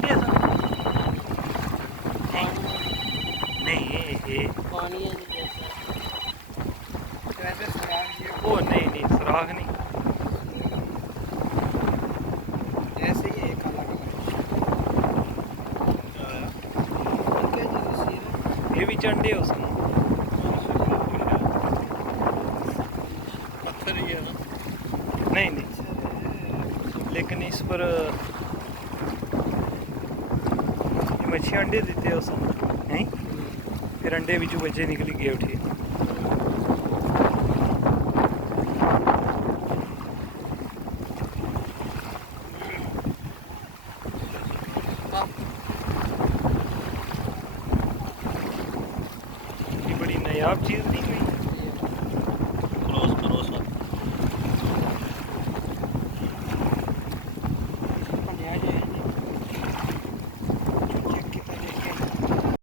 अंडे नहीं ये पानी है जैसा वो नहीं सुराख नहीं ऐसे ही है काला ये भी अंडे उसमें पत्थर ही है ना। नहीं लेकिन इस पर ये मच्छी अंडे देते हैं उसमें नहीं फिर अंडे भी बच्चे निकल गए उठे ये बड़ी नायाब चीज़ नहीं हुई क्रॉस क्रॉस